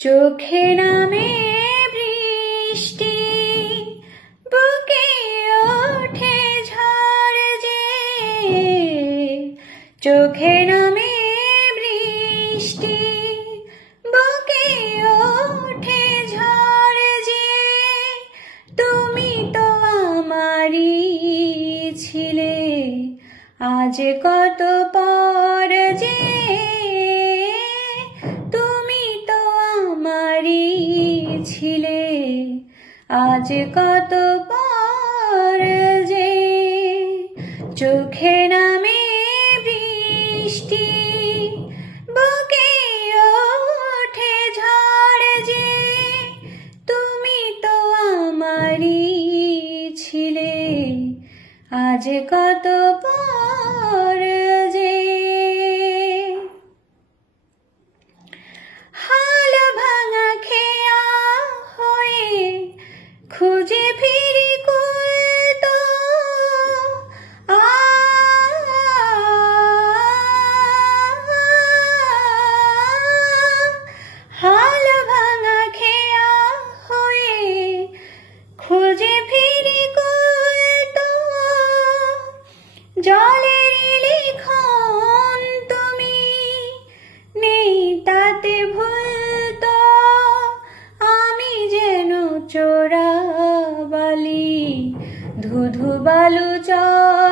চোখে নামে বৃষ্টি, বুকে ওঠে ঝড় যে। চোখে নামে বৃষ্টি, বুকে ওঠে ঝড় যে। তুমি তো আমারই ছিলে, আজ কত পর আজ কত পর যে চোখে নামে বৃষ্টি, বুকে ওঠে ঝড় যে, তুমি তো আমারই ছিলে। আজ কত পর চোরা বালি ধুধু বালু চর